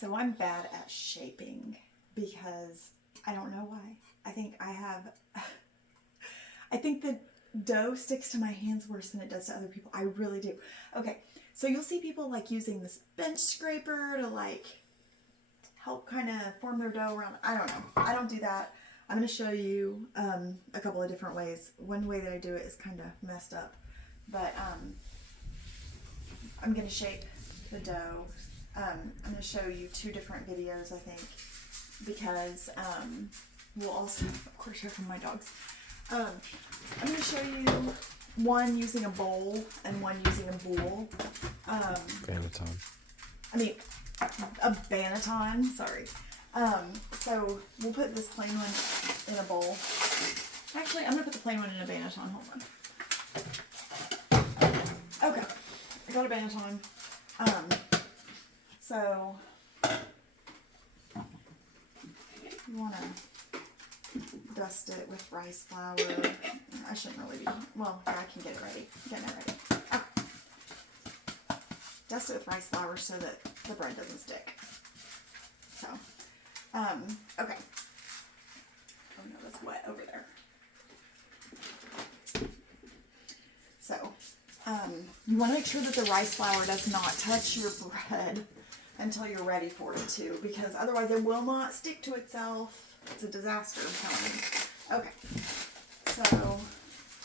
So I'm bad at shaping because I don't know why. I think the dough sticks to my hands worse than it does to other people. I really do. Okay, so you'll see people like using this bench scraper to like help kind of form their dough around. I don't know. I don't do that. I'm going to show you a couple of different ways. One way that I do it is kind of messed up, but I'm going to shape the dough. I'm going to show you two different videos, I think, because we'll also, of course, hear from my dogs. I'm going to show you one using a bowl and one using a boule. Banneton. I mean, a banneton, sorry. So we'll put this plain one in a bowl. Actually, I'm going to put the plain one in a banneton. Hold on. Okay, I got a banneton. So you want to dust it with rice flour. I shouldn't really be, well, yeah, I can get it ready. Getting it ready. Okay. Dust it with rice flour so that the bread doesn't stick. So, okay. Oh no, that's wet over there. So, you want to make sure that the rice flour does not touch your bread until you're ready for it to, because otherwise it will not stick to itself. It's a disaster, I'm telling you. Okay, so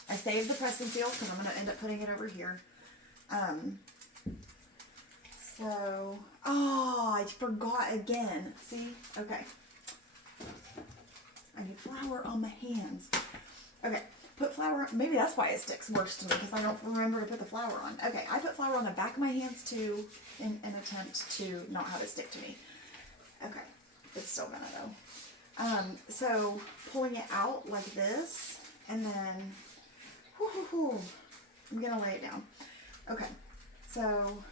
I saved the press and seal because I'm going to end up putting it over here. So, oh, I forgot again. See? Okay. I need flour on my hands. Okay, put flour, maybe that's why it sticks worse to me, because I don't remember to put the flour on. Okay, I put flour on the back of my hands too, in an attempt to not have it stick to me. Okay, it's still gonna though. So pulling it out like this, and then, I'm gonna lay it down. Okay, so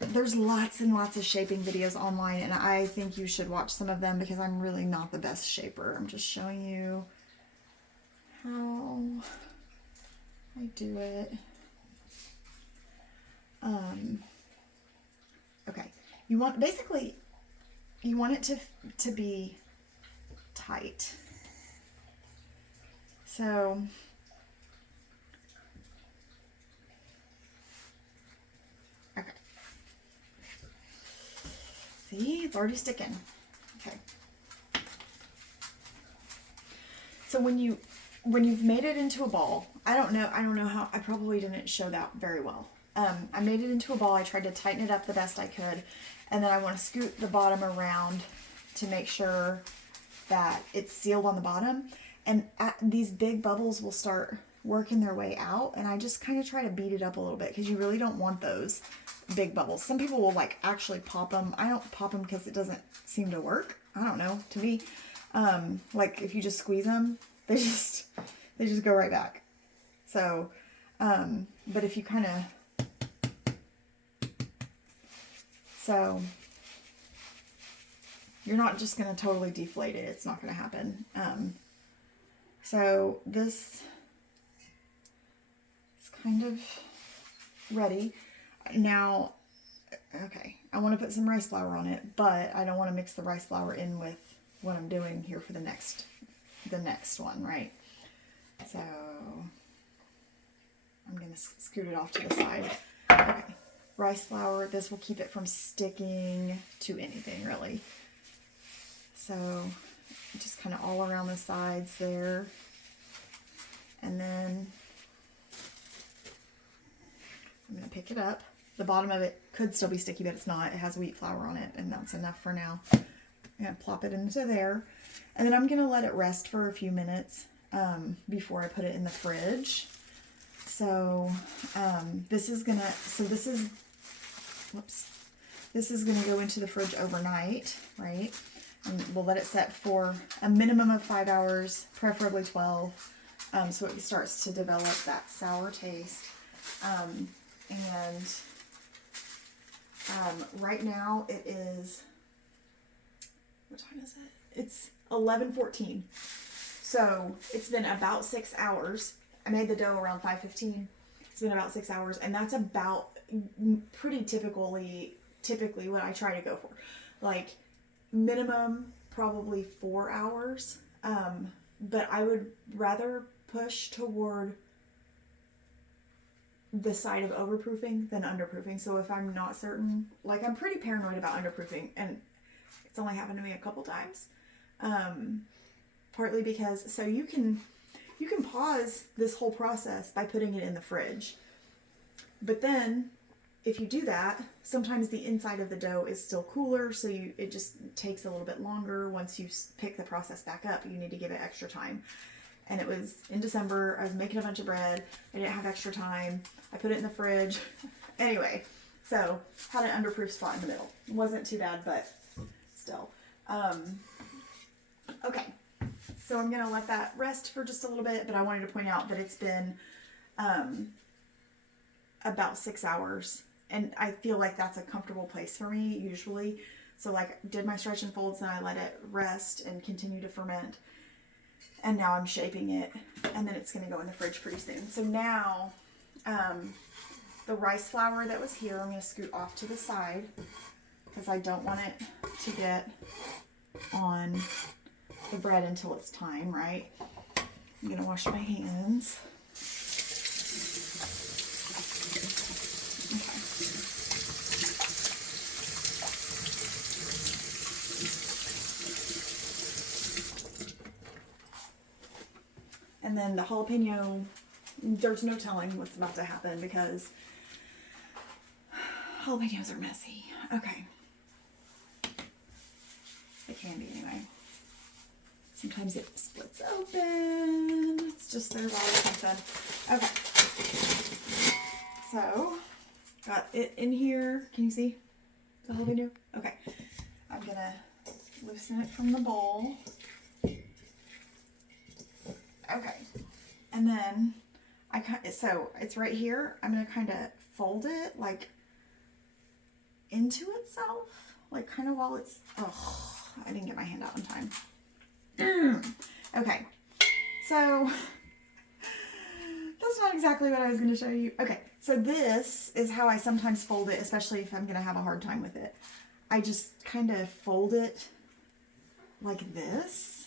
there's lots and lots of shaping videos online, and I think you should watch some of them because I'm really not the best shaper. I'm just showing you how I do it. Okay, you want, basically, you want it to be tight. So, okay. See, it's already sticking. Okay. So when you've made it into a ball, I don't know how, I probably didn't show that very well. I made it into a ball. I tried to tighten it up the best I could, and then I want to scoot the bottom around to make sure that it's sealed on the bottom, and these big bubbles will start working their way out, and I just kind of try to beat it up a little bit because you really don't want those big bubbles. Some people will like actually pop them. I don't pop them because it doesn't seem to work. I don't know, to me, like if you just squeeze them, they just go right back. So, but if you kind of, so you're not just going to totally deflate it. It's not going to happen. So this is kind of ready. Now, okay, I want to put some rice flour on it, but I don't want to mix the rice flour in with what I'm doing here for the next one, right? So I'm going to scoot it off to the side. Okay, rice flour, this will keep it from sticking to anything really. So just kind of all around the sides there. And then I'm going to pick it up. The bottom of it could still be sticky, but it's not. It has wheat flour on it, and that's enough for now. I'm going to plop it into there. And then I'm going to let it rest for a few minutes before I put it in the fridge. So this is going to go into the fridge overnight, right? And we'll let it set for a minimum of 5 hours, preferably 12, so it starts to develop that sour taste. Right now it is, what time is it? It's 11:14. So it's been about 6 hours. I made the dough around 5:15. It's been about 6 hours, and that's about pretty typically typically what I try to go for. Like minimum probably 4 hours. But I would rather push toward the side of overproofing than underproofing. So if I'm not certain, like I'm pretty paranoid about underproofing, and it's only happened to me a couple times. Partly because, so you can pause this whole process by putting it in the fridge. But then if you do that, sometimes the inside of the dough is still cooler, so it just takes a little bit longer. Once you pick the process back up, you need to give it extra time. And it was in December, I was making a bunch of bread, I didn't have extra time, I put it in the fridge. Anyway, so had an underproof spot in the middle. It wasn't too bad, but still. Okay, so I'm gonna let that rest for just a little bit, but I wanted to point out that it's been about 6 hours, and I feel like that's a comfortable place for me usually. So like did my stretch and folds, and I let it rest and continue to ferment, and now I'm shaping it, and then it's going to go in the fridge pretty soon. So now the rice flour that was here, I'm going to scoot off to the side because I don't want it to get on the bread until it's time, right? I'm going to wash my hands. And then the jalapeno, there's no telling what's about to happen because jalapenos are messy. Okay. They can be anyway. Sometimes it splits open. It's just their raw or something. Okay. So, got it in here. Can you see the jalapeno? Okay. I'm going to loosen it from the bowl. Okay, and then so it's right here. I'm gonna kind of fold it like into itself, like kind of while it's. Oh, I didn't get my hand out in time. Okay, so that's not exactly what I was gonna show you. Okay, so this is how I sometimes fold it, especially if I'm gonna have a hard time with it. I just kind of fold it like this.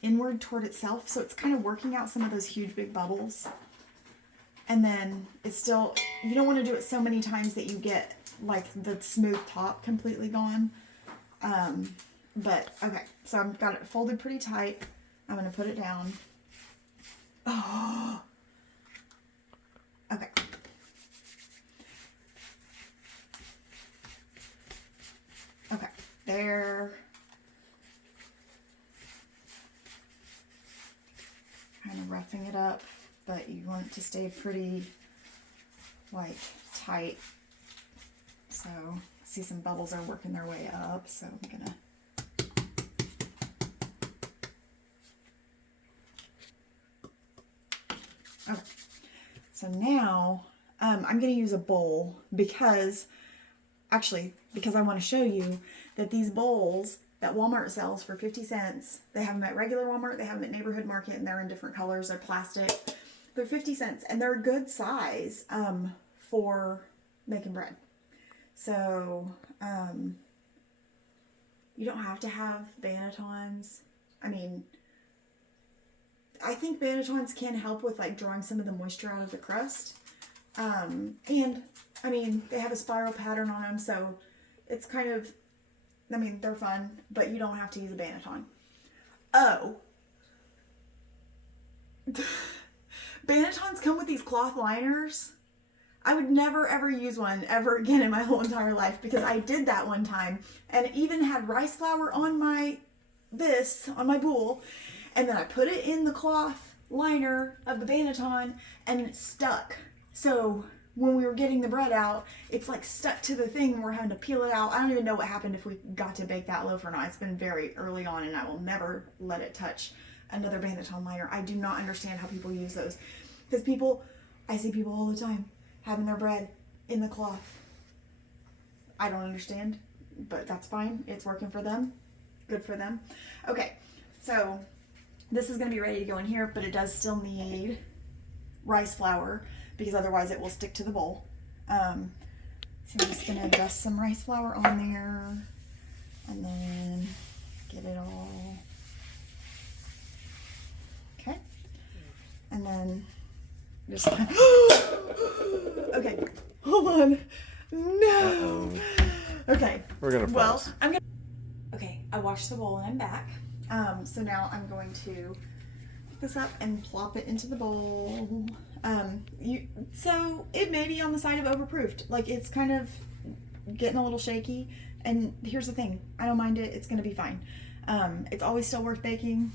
Inward toward itself, so it's kind of working out some of those huge big bubbles, and then it's still, you don't want to do it so many times that you get like the smooth top completely gone. But okay, so I've got it folded pretty tight. I'm going to put it down. Oh, okay. Okay, there. Kind of roughing it up, but you want it to stay pretty like tight. So see some bubbles are working their way up, so I'm gonna okay. So now I'm gonna use a bowl because I want to show you that these bowls that Walmart sells for 50 cents. They have them at regular Walmart, they have them at Neighborhood Market, and they're in different colors. They're plastic. They're 50 cents, and they're a good size for making bread. So you don't have to have bannetons. I mean, I think bannetons can help with like drawing some of the moisture out of the crust. And I mean, they have a spiral pattern on them, so it's kind of, I mean, they're fun, but you don't have to use a banneton. Oh. Bannetons come with these cloth liners. I would never ever use one ever again in my whole entire life because I did that one time and it even had rice flour on my boule, and then I put it in the cloth liner of the banneton and it stuck. So when we were getting the bread out, it's like stuck to the thing and we're having to peel it out. I don't even know what happened if we got to bake that loaf or not. It's been very early on and I will never let it touch another banneton liner. I do not understand how people use those. Because I see people all the time having their bread in the cloth. I don't understand, but that's fine. It's working for them. Good for them. Okay, so this is going to be ready to go in here, but it does still need rice flour because otherwise it will stick to the bowl. So I'm just going to dust some rice flour on there and then get it all. Okay. And then just kind of, okay, hold on. No. Okay. We're gonna pause. Okay, I washed the bowl and I'm back. So now I'm going to pick this up and plop it into the bowl. So it may be on the side of overproofed. Like, it's kind of getting a little shaky. And here's the thing, I don't mind it. It's going to be fine. It's always still worth baking,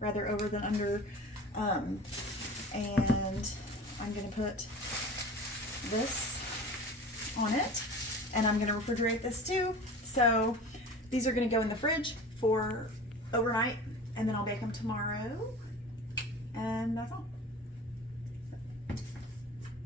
rather over than under. And I'm going to put this on it, and I'm going to refrigerate this too. So these are going to go in the fridge for overnight, and then I'll bake them tomorrow. And that's all.